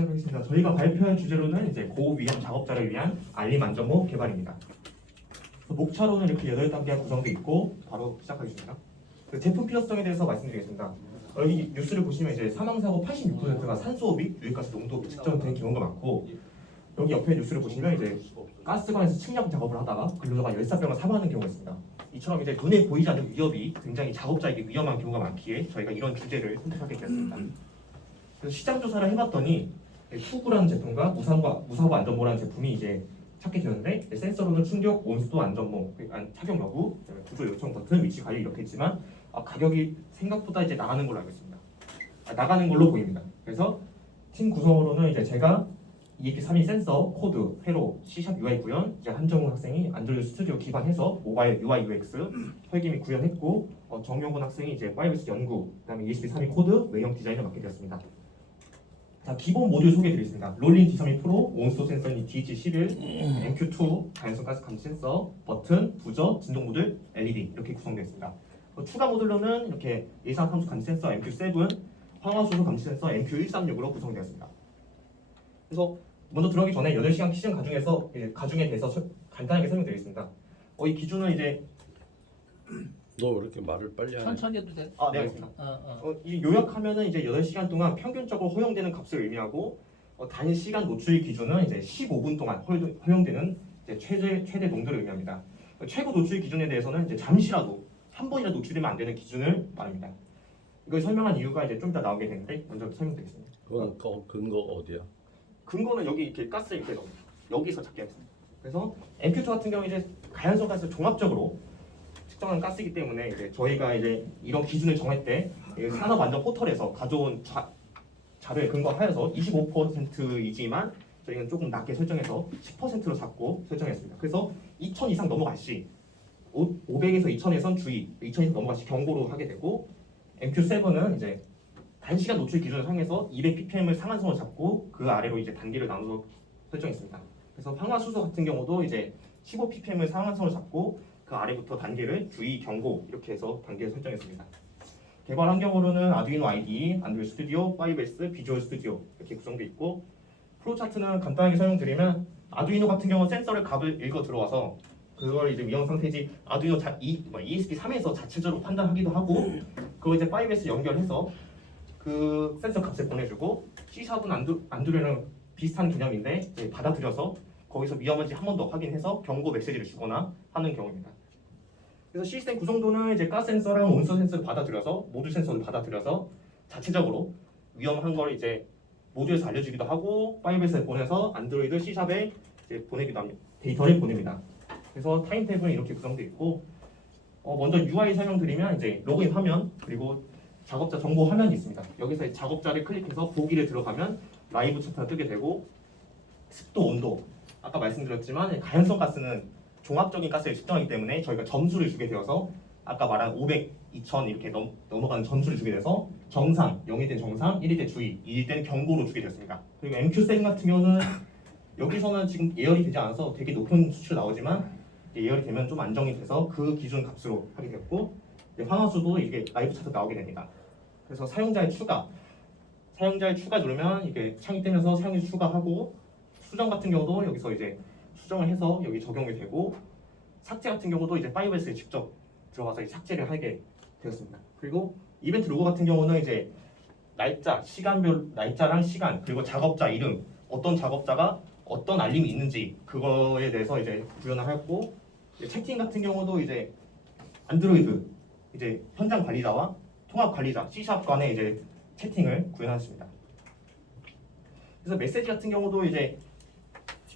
시작하겠습니다. 저희가 발표할 주제로는 이제 고위험 작업자를 위한 알림 안전모 개발입니다. 목차로는 이렇게 8단계가 구성되어 있고 바로 시작하겠습니다. 제품 필요성에 대해서 말씀드리겠습니다. 여기 뉴스를 보시면 이제 사망사고 86%가 산소호흡이, 유해가스 농도 측정된 경우가 많고, 여기 옆에 뉴스를 보시면 이제 가스관에서 측량 작업을 하다가 근로자가 열사병을 사망하는 경우가 있습니다. 이처럼 이제 눈에 보이지 않는 위협이 굉장히 작업자에게 위험한 경우가 많기에 저희가 이런 주제를 선택하게 되었습니다. 그래서 시장 조사를 해봤더니 투구라는 제품과 무사고 안전모라는 제품이 이제 찾게 되었는데, 센서로는 충격, 온수도 안전모, 착용 여부, 구조 요청 버튼, 위치 관리 이렇게 있지만 가격이 생각보다 이제 나가는 걸로 알고 있습니다. 나가는 걸로 보입니다. 그래서 팀 구성으로는 이제 제가 EAP32 센서, 코드, 회로, C# UI 구현, 이제 한정훈 학생이 안드로이드 스튜디오 기반해서 모바일 UI UX 설계 및 구현했고, 정용훈 학생이 이제 파이브스 연구, 그다음에 ESP32 코드, 외형 디자인을 맡게 되었습니다. 자, 기본 모듈 소개해드리겠습니다. 롤링 D32 프로, 온수도 센서인 DH11, MQ2, 자연성 가스 감지 센서, 버튼, 부저, 진동 모듈, LED 이렇게 구성되어 있습니다. 추가 모듈로는 이렇게 예상 함수 감지 센서 MQ7, 황화수소 감지 센서 MQ136으로 구성되었습니다. 그래서 먼저 들어가기 전에 8시간 기준 가중에 대해서 간단하게 설명드리겠습니다. 이 기준은 이제 너 왜 이렇게 말을 빨리 하냐? 천천히 해도 돼. 네, 알겠습니다. 이 요약하면은 이제 8시간 동안 평균적으로 허용되는 값을 의미하고, 단시간 노출 기준은 이제 15분 동안 허용되는 이제 최대 농도를 의미합니다. 최고 노출 기준에 대해서는 이제 잠시라도 한 번이라도 노출되면 안 되는 기준을 말합니다. 이걸 설명한 이유가 이제 좀 이따 나오게 되는데 먼저 설명드리겠습니다. 그건 근거가 어디야? 근거는 여기 이렇게 가스 이렇게 여기서 찾게 하겠습니다. 그래서 MQ2 같은 경우 이제 가연성 가스 종합적으로 측정한 가스이기 때문에 이제 저희가 이제 이런 기준을 정할 때 산업안전 포털에서 가져온 자료에 근거하여서 25%이지만 저희는 조금 낮게 설정해서 10%로 잡고 설정했습니다. 그래서 2000 이상 넘어갈 시 500에서 2000에선 주의, 2000 이상 넘어갈 시 경고로 하게 되고, MQ7은 이제 단시간 노출 기준을 사용해서 200ppm을 상한선으로 잡고 그 아래로 이제 단계를 나눠서 설정했습니다. 그래서 황화수소 같은 경우도 이제 15ppm을 상한선으로 잡고 그 아래부터 단계를 주의, 경고 이렇게 해서 단계를 설정했습니다. 개발 환경으로는 아두이노 IDE, 안드로이드 스튜디오, 5S, 비주얼 스튜디오 이렇게 구성되어 있고, 프로 차트는 간단하게 설명드리면 아두이노 같은 경우는 센서를 값을 읽어 들어와서 그걸 이제 위험 상태지 아두이노 ESP3에서 자체적으로 판단하기도 하고, 그걸 이제 5S 연결해서 그 센서 값을 보내주고, C#은 안드로이드랑 비슷한 개념인데 받아들여서 거기서 위험한지 한 번 더 확인해서 경고 메시지를 주거나 하는 경우입니다. 그래서 시스템 구성도는 이제 가스 센서랑 온수 센서를 받아들여서 모듈 센서를 받아들여서 자체적으로 위험한 걸 이제 모듈에서 알려주기도 하고, 5S에 보내서 안드로이드 C#에 이제 보내기도 합니다. 데이터를 보냅니다. 그래서 타임탭은 이렇게 구성되어 있고, 먼저 UI 설명드리면 이제 로그인 화면 그리고 작업자 정보 화면이 있습니다. 여기서 작업자를 클릭해서 보기를 들어가면 라이브 차트가 뜨게 되고, 습도, 온도 아까 말씀드렸지만 가연성 가스는 종합적인 가스를 측정하기 때문에 저희가 점수를 주게 되어서 아까 말한 500, 2000 이렇게 넘어가는 점수를 주게 돼서 정상, 0일 땐 정상, 1일 때 주의, 2일 때는 경고로 주게 되었습니다. 그리고 MQ7 같은 경우는 여기서는 지금 예열이 되지 않아서 되게 높은 수치로 나오지만 예열이 되면 좀 안정이 돼서 그 기준 값으로 하게 되었고, 황화수도 이게 라이브 차트 나오게 됩니다. 그래서 사용자의 추가 누르면 이게 창이 뜨면서 사용자 추가하고, 수정 같은 경우도 여기서 이제 수정을 해서 여기 적용이 되고, 삭제 같은 경우도 이제 5S에 직접 들어가서 삭제를 하게 되었습니다. 그리고 이벤트 로고 같은 경우는 이제 날짜, 시간별 날짜랑 시간, 그리고 작업자 이름, 어떤 작업자가 어떤 알림이 있는지 그거에 대해서 이제 구현을 하고, 채팅 같은 경우도 이제 안드로이드 이제 현장 관리자와 통합 관리자 C# 간의 이제 채팅을 구현했습니다. 그래서 메시지 같은 경우도 이제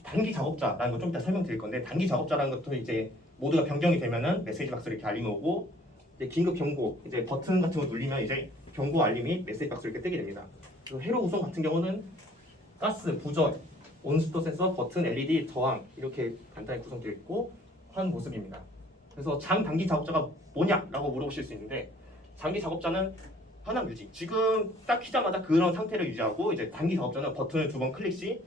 단기 작업자라는 거 좀 이따 설명드릴 건데, 단기 작업자라는 것도 이제 모드가 변경이 되면은 메시지 박스를 이렇게 알림이 오고, 이제 긴급 경고 이제 버튼 같은 거 눌리면 이제 경고 알림이 메시지 박스로 이렇게 뜨게 됩니다. 그리고 회로 구성 같은 경우는 가스, 부저, 온습도 센서, 버튼, LED, 저항 이렇게 간단히 구성되어 있고 한 모습입니다. 그래서 장단기 작업자가 뭐냐라고 물어보실 수 있는데, 장기 작업자는 현황 유지, 지금 딱 키자마자 그런 상태를 유지하고, 이제 단기 작업자는 버튼을 2번 클릭 시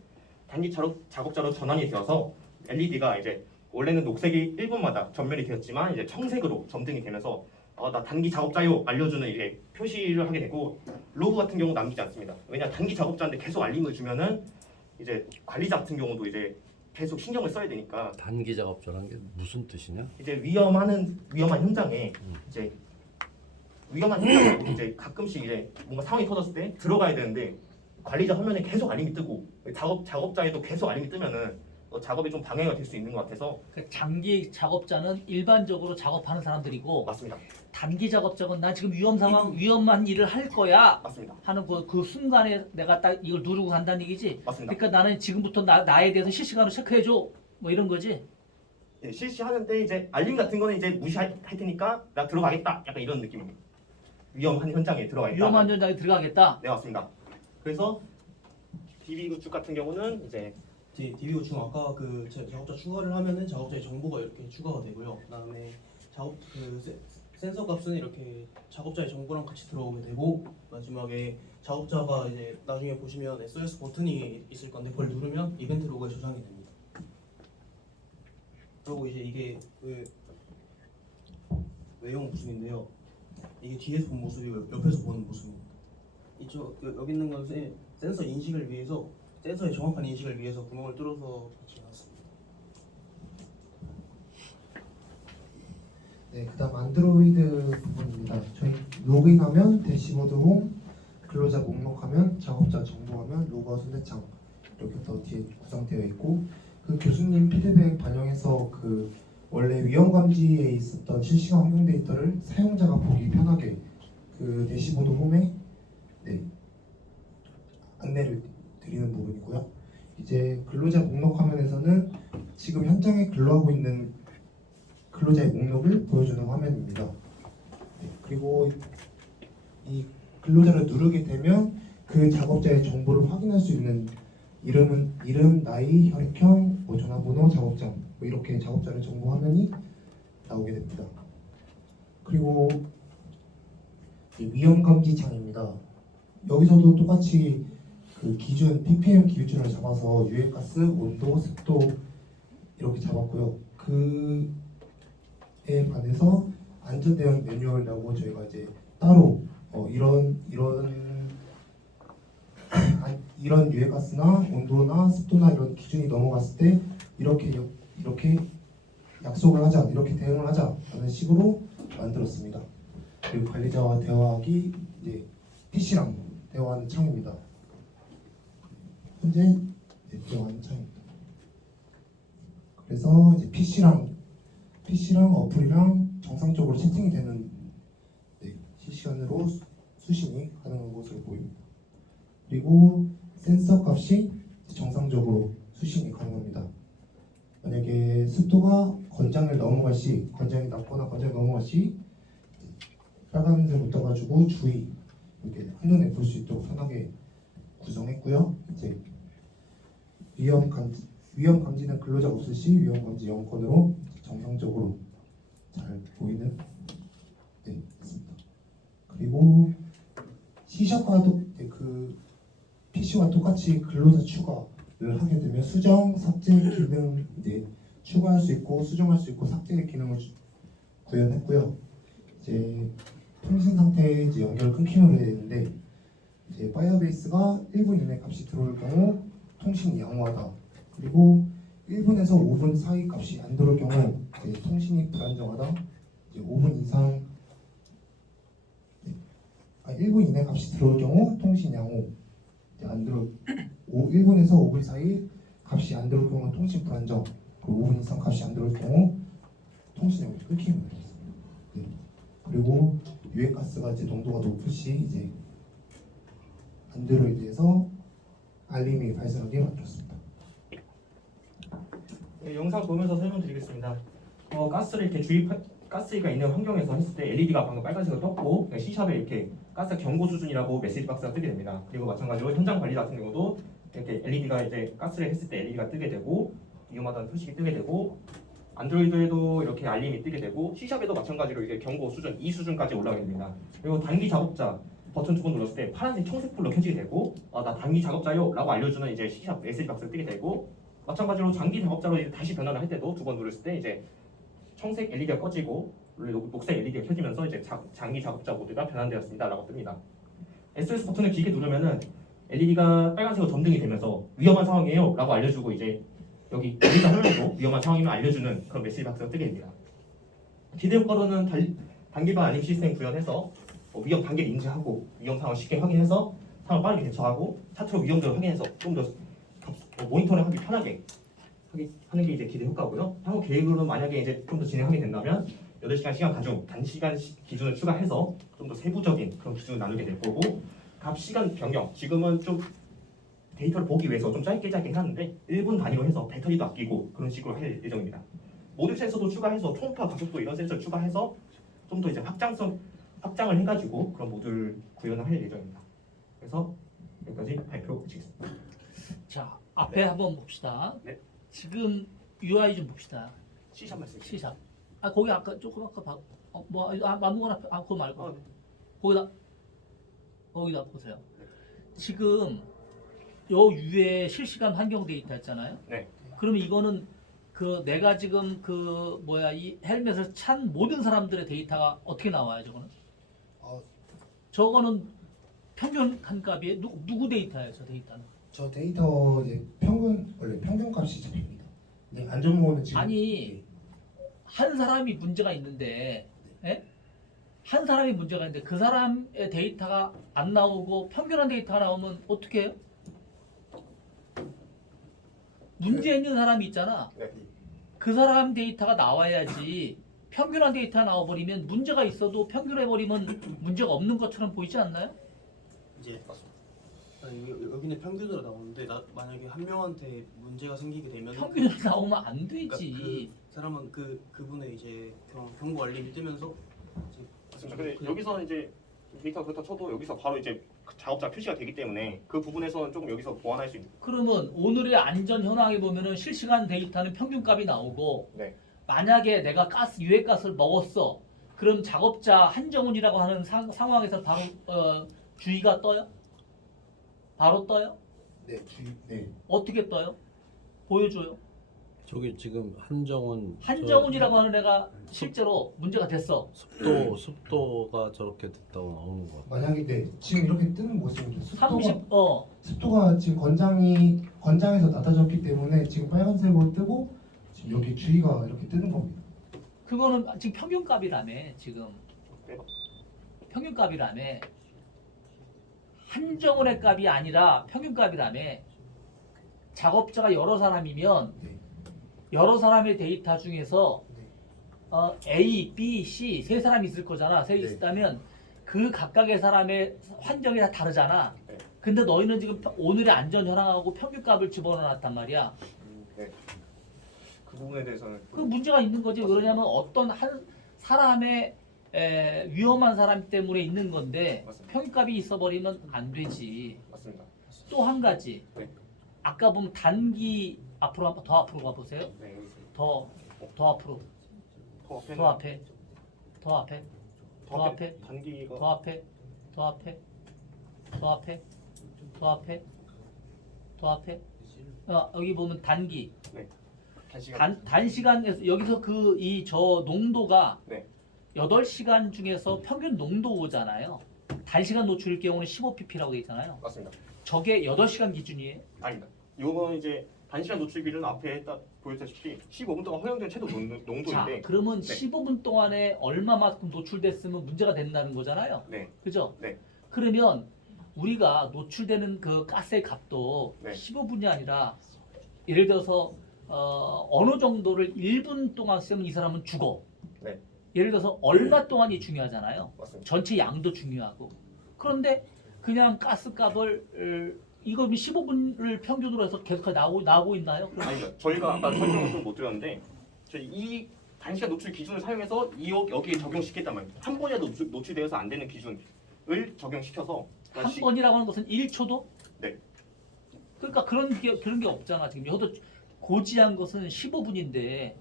단기 작업자로 전환이 되어서 LED가 이제 원래는 녹색이 1분마다 전멸이 되었지만 이제 청색으로 점등이 되면서 나 단기 작업자요 알려주는 이게 표시를 하게 되고 로그 같은 경우 남기지 않습니다. 왜냐 단기 작업자인데 계속 알림을 주면은 이제 관리자 같은 경우도 이제 계속 신경을 써야 되니까 단기 작업자라는 게 무슨 뜻이냐? 이제 위험한 현장에 이제 위험한 현장에 이제 가끔씩 이제 뭔가 상황이 터졌을 때 들어가야 되는데 관리자 화면에 계속 알림이 뜨고 작업자에도 계속 알림이 뜨면은 작업이 좀 방해가 될 수 있는 것 같아서 그 장기 작업자는 일반적으로 작업하는 사람들이고 맞습니다. 단기 작업자는 나 지금 위험 상황 위험한 일을 할 거야 맞습니다. 하는 그 순간에 내가 딱 이걸 누르고 간다는 얘기지. 맞습니다. 그러니까 나는 지금부터 나에 대해서 실시간으로 체크해줘 뭐 이런 거지. 예, 실시하는데 이제 알림 같은 거는 이제 무시할 테니까 나 들어가겠다 약간 이런 느낌입니다. 위험한 현장에 들어가겠다. 위험한 현장에 들어가겠다. 네 맞습니다. 그래서 DB 구축 같은 경우는 이제 DB 구축 아까 그 작업자 추가를 하면은 작업자의 정보가 이렇게 추가가 되고요. 그다음에 작업 센서 값은 이렇게 작업자의 정보랑 같이 들어오게 되고 마지막에 작업자가 이제 나중에 보시면 SOS 버튼이 있을 건데 그걸 누르면 이벤트 로그에 저장이 됩니다. 그리고 이제 이게 그 외형 모습인데요. 이게 뒤에서 본 모습이고 옆에서 보는 모습입니다. 이쪽 여기 있는 것은 센서 인식을 위해서 센서의 정확한 인식을 위해서 구멍을 뚫어서 붙여놨습니다. 네, 그다음 안드로이드 부분입니다. 저희 로그인하면 대시보드 홈, 근로자 목록하면 작업자 정보화면, 로그아웃 선택창 이렇게 더 뒤에 구성되어 있고 그 교수님 피드백 반영해서 그 원래 위험 감지에 있었던 실시간 환경 데이터를 사용자가 보기 편하게 그 대시보드 홈에 네, 안내를 드리는 부분이고요. 이제 근로자 목록 화면에서는 지금 현장에 근로하고 있는 근로자의 목록을 보여주는 화면입니다. 네, 그리고 이 근로자를 누르게 되면 그 작업자의 정보를 확인할 수 있는 이름, 나이, 혈액형, 전화번호, 작업장 뭐 이렇게 작업자의 정보 화면이 나오게 됩니다. 그리고 위험 감지 창입니다. 여기서도 똑같이 그 기준 ppm 기준을 잡아서 유해가스, 온도, 습도 이렇게 잡았고요. 그에 반해서 안전대응 매뉴얼이라고 저희가 이제 따로 이런 유해가스나 온도나 습도나 이런 기준이 넘어갔을 때 이렇게 약속을 하자, 이렇게 대응을 하자라는 식으로 만들었습니다. 그리고 관리자와 대화하기 이제 PC랑 대화하는 창입니다. 현재 대화하는 창입니다. 그래서 이제 PC랑 어플이랑 정상적으로 채팅이 되는 실시간으로 수신이 가능한 것으로 보입니다. 그리고 센서 값이 정상적으로 수신이 가능합니다. 만약에 습도가 권장을 넘어갈 시, 권장이 낮거나 권장이 넘어갈 시 빨간색 붙어가지고 주의 이렇게 한눈에 볼 수 있도록 편하게 구성했고요. 이제 위험 감지는 근로자가 없을 시 위험 감지 0건으로 정상적으로 잘 보이는 있습니다. 그리고 C샵과도 그 PC와 똑같이 근로자 추가를 하게 되면 수정, 삭제 기능 추가할 수 있고 수정할 수 있고 삭제 기능을 구현했고요. 이제 통신 상태 이제 연결 끊기로 해야 되는데 이제 파이어베이스가 1분 이내 값이 들어올 경우 통신이 양호하다. 그리고 1분에서 5분 사이 값이 안 들어올 경우 이제 통신이 불안정하다. 이제 5분 이상 1분 이내 값이 들어올 경우 통신 양호. 안 들어 1분에서 5분 사이 값이 안 들어올 경우 통신 불안정. 그리고 5분 이상 값이 안 들어올 경우 통신 양호 끊기는 거예요. 네. 그리고 유해가스가 이제 농도가 높을 시 이제 안드로이드에서 알림이 발생하게 만들었습니다. 네, 영상 보면서 설명드리겠습니다. 가스를 이렇게 가스가 있는 환경에서 했을 때 LED가 방금 빨간색으로 떴고 C샵에 이렇게 가스 경고 수준이라고 메시지 박스가 뜨게 됩니다. 그리고 마찬가지로 현장 관리 같은 경우도 이렇게 LED가 이제 가스를 했을 때 LED가 뜨게 되고 위험하다는 표식이 뜨게 되고 안드로이드에도 이렇게 알림이 뜨게 되고 C샵에도 마찬가지로 이게 경고 수준 2수준까지 올라가게 됩니다. 그리고 단기 작업자 버튼 두 번 눌렀을 때 파란색 청색 불로 켜지게 되고 나 단기 작업자요 라고 알려주는 이제 C샵 메시지 박스가 뜨게 되고 마찬가지로 장기 작업자로 이제 다시 변환을 할 때도 두 번 누르실 때 이제 청색 LED가 꺼지고 녹색 LED가 켜지면서 이제 장기 작업자 모드가 변환되었습니다라고 뜹니다. SOS 버튼을 길게 누르면은 LED가 빨간색으로 점등이 되면서 위험한 상황이에요라고 알려주고 이제 여기 데이터 화면도 위험한 상황이면 알려주는 그런 메시지 박스가 뜨게 됩니다. 기대 효과로는 단기반 알림 시스템 구현해서 위험 단계를 인지하고 위험 상황을 쉽게 확인해서 상황을 빠르게 대처하고 차트로 위험도를 확인해서 좀 더 모니터링하기 편하게 하는 게 이제 기대 효과고요. 향후 계획으로는 만약에 이제 좀 더 진행하게 된다면 8시간 시간 가중 단시간 기준을 추가해서 좀 더 세부적인 그런 기준을 나누게 될 거고 각 시간 변경 지금은 좀 데이터를 보기 위해서 좀 짧게 해놨는데 1분 단위로 해서 배터리도 아끼고 그런 식으로 할 예정입니다. 모듈 센서도 추가해서 초음파 가속도 이런 센서를 추가해서 좀 더 이제 확장을 해가지고 그런 모듈 구현을 할 예정입니다. 그래서 여기까지 발표 마치겠습니다. 자, 앞에 한번 봅시다. 네. 지금 UI 좀 봅시다. C샵 말씀. C샵. 아 거기 아까 조금 아까 아무거나 그거 말고 네. 거기다 보세요. 지금 요 위에 실시간 환경 데이터 있잖아요. 네. 그러면 이거는 그 내가 지금 이 헬멧을 찬 모든 사람들의 데이터가 어떻게 나와요, 저거는? 저거는 평균 한 값이에요. 누구 데이터예요, 저 데이터는? 저 데이터 이제 원래 평균값이 잡힙니다. 근데 안전모는 지금 아니 한 사람이 문제가 있는데, 예? 한 사람이 문제가 있는데 그 사람의 데이터가 안 나오고 평균한 데이터가 나오면 어떻게 해요? 문제 있는 사람이 있잖아. 네. 그 사람 데이터가 나와야지. 평균한 데이터가 나와버리면 문제가 있어도 평균해버리면 문제가 없는 것처럼 보이지 않나요? 이제 여기는 평균으로 나오는데 만약에 한 명한테 문제가 생기게 되면 평균으로 나오면 안 그러니까 되지. 그 사람은 그분의 이제 경고 알림이 뜨면서 이제 맞습니다. 근데 그냥 여기서 이제 데이터가 그렇다 쳐도 여기서 바로 이제 작업자 표시가 되기 때문에 그 부분에서는 조금 여기서 보완할 수 있는. 그러면 오늘의 안전 현황에 보면은 실시간 데이터는 평균값이 나오고 네. 만약에 내가 유해가스를 먹었어. 그럼 작업자 한정훈이라고 하는 상황에서 바로 주의가 떠요? 바로 떠요? 네. 어떻게 떠요? 보여줘요. 저기 지금 한정은 한정훈이라고 하는 애가 실제로 문제가 됐어. 습도가 저렇게 됐다고 나오는 거 같아요. 만약에 지금 이렇게 뜨는 모습인데 30 습도가 지금 권장에서 낮아졌기 때문에 지금 빨간색으로 뜨고 지금 여기 주의가 이렇게 뜨는 겁니다. 그거는 지금 평균값이라며 지금 평균값이라며 한정훈의 값이 아니라 평균값이라며 작업자가 여러 사람이면 네. 여러 사람의 데이터 중에서 네. A, B, C 세 사람이 있을 거잖아. 세 네. 있다면 그 각각의 사람의 환경이 다 다르잖아. 네. 근데 너희는 지금 오늘의 안전 현황하고 평균값을 집어넣었단 말이야. 네. 그 부분에 대해서는 그 문제가 있는 거지. 왜냐하면 어떤 한 사람의 위험한 사람 때문에 있는 건데 맞습니다. 평균값이 있어버리면 안 되지. 맞습니다. 또 한 가지. 네. 아까 보면 단기 앞으로 한번 더 앞으로 가보세요. 네, 여기 있습니다. 더 앞으로. 더 앞에는 더 앞에. 더 앞에. 더 앞에. 단기가 더 앞에. 더 앞에. 더 앞에. 더 앞에. 더 앞에. 여기 보면 단기. 단시간 단시간에서 여기서 저 농도가 네. 8시간 중에서 평균 농도잖아요. 단시간 노출일 경우는 15pp라고 돼 있잖아요. 맞습니다. 저게 8시간 기준이에요. 아닙니다. 요건 이제 단시간 노출 기준 앞에 딱 보였다시피 15분 동안 허용된 최대 자, 농도인데 그러면 네. 15분 동안에 얼마만큼 노출됐으면 문제가 된다는 거잖아요. 네. 그죠? 네. 그러면 우리가 노출되는 그 가스의 값도 네. 15분이 아니라 예를 들어서 어느 정도를 1분 동안 쓰면 이 사람은 죽어. 네. 예를 들어서 얼마 동안이 중요하잖아요. 맞습니다. 전체 양도 중요하고. 그런데 그냥 가스 값을 이거 15분을 평균으로 해서 계속 나오고 있나요? 아닙니다. 저희가 아까 설명을 좀 못 드렸는데 저희 이 단시간 노출 기준을 사용해서 여기에 적용시켰단 말입니다. 한 번이라도 노출되어서 안 되는 기준을 적용시켜서 한 번이라고 하는 것은 1초도? 네. 그러니까 그런 게 없잖아. 지금 여도 고지한 것은 15분인데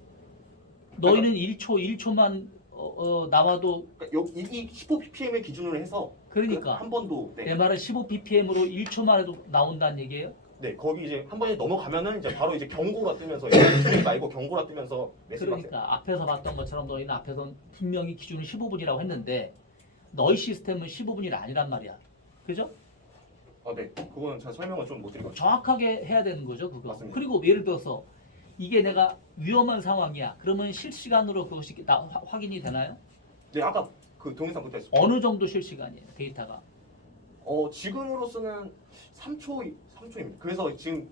너희는 1초만 나와도 그러니까 이 15ppm을 기준으로 해서 그러니까 한 번도 내 말은 15ppm으로 1초만 해도 나온다는 얘기예요? 네, 거기 이제 한 번에 넘어가면은 이제 바로 이제 경고가 뜨면서 주의 말고 경고가 뜨면서 메시지 박스. 그러니까 앞에서 봤던 것처럼 너희는 앞에서 분명히 기준은 15분이라고 했는데 너희 시스템은 15분이 아니란 말이야. 그죠? 네, 그거는 제가 설명을 좀 못 드리고. 정확하게 해야 되는 거죠, 그거. 맞습니다. 그리고 예를 들어서 이게 내가 위험한 상황이야. 그러면 실시간으로 그것이 확인이 되나요? 네, 아까 그 동영상 그때 어느 정도 실시간이에요, 데이터가? 지금으로서는 3초입니다. 그래서 지금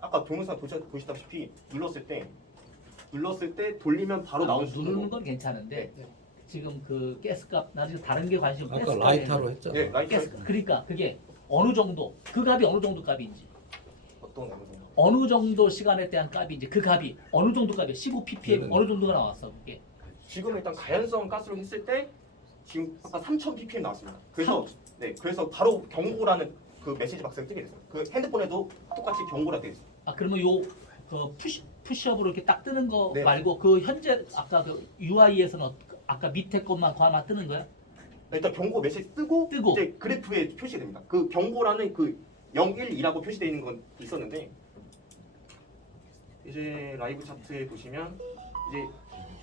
아까 동영상 보시다시피 눌렀을 때 돌리면 바로 나오는 누르는 순간. 건 괜찮은데 네. 지금 그 가스값 나 지금 다른 게 관심 아까 가스값에 라이터로 했잖아. 네, 라이트 가스, 그러니까 그게 어느 정도 그 값이 어느 정도 값인지 어떤 거죠? 어느 정도 시간에 대한 값인지 그 값이 어느 정도 값이야 15 ppm 네. 어느 정도가 나왔어 그게 지금 일단 가연성 가스로 했을 때 지금 아까 3000 ppm 나왔습니다. 그래서 바로 경고라는 그 메시지 박스가 뜨게 됐어요. 그 핸드폰에도 똑같이 경고라 되어 있어요. 아 그러면 요그 푸시업으로 이렇게 딱 뜨는 거 네. 말고 그 현재 아까 그 UI에서는 아까 밑에 것만 하나 뜨는 거야? 일단 경고 메시지 뜨고 뜨고. 이제 그래프에 표시됩니다. 그 경고라는 그 0, 1, 2라고 표시되어 있는 건 있었는데 이제 라이브 차트에 보시면 이제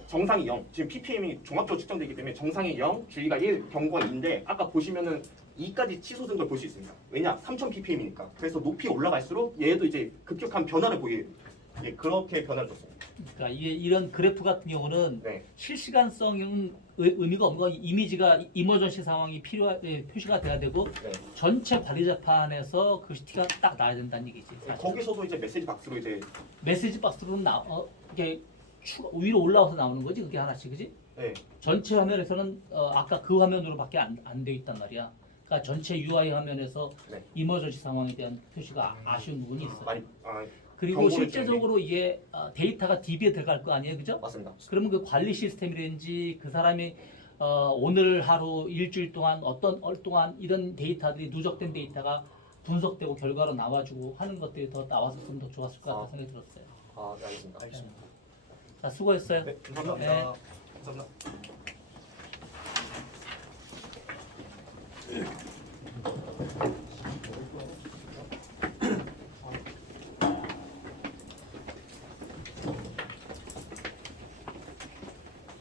정상이 0, 지금 ppm이 종합적으로 측정되기 때문에 정상이 0, 주의가 1, 경고가 2인데 아까 보시면은 2까지 치솟은 걸 볼 수 있습니다. 왜냐? 3000 ppm이니까. 그래서 높이 올라갈수록 얘도 이제 급격한 변화를 보이게 그렇게 변화를 줬습니다. 그러니까 이게 이런 그래프 같은 경우는 네. 실시간성은 의미가 없는 거 이미지가 이머전시 상황이 표시가 돼야 되고 네. 전체 관리 재판에서 그 시티가 딱 나야 된다는 얘기지. 사실. 거기서도 이제 메시지 박스로 이제 메시지 박스로 이게 위로 올라와서 나오는 거지 그게 하나씩 그지? 네. 전체 화면에서는 아까 그 화면으로밖에 안 돼 있단 말이야. 그러니까 전체 UI 화면에서 네. 이머전시 상황에 대한 표시가 아쉬운 부분이 있어. 많이 그리고 경고를 실제적으로 이게 데이터가 DB에 들어갈 거 아니에요, 그죠? 맞습니다. 그러면 그 관리 시스템이든지 그 사람이 오늘 하루 일주일 동안 어떤 동안 이런 데이터들이 누적된 데이터가 분석되고 결과로 나와주고 하는 것들이 더 나왔으면 더 좋았을 것 같다는 생각이 들었어요. 네, 알겠습니다. 자, 수고했어요. 네, 감사합니다. 네. 감사합니다.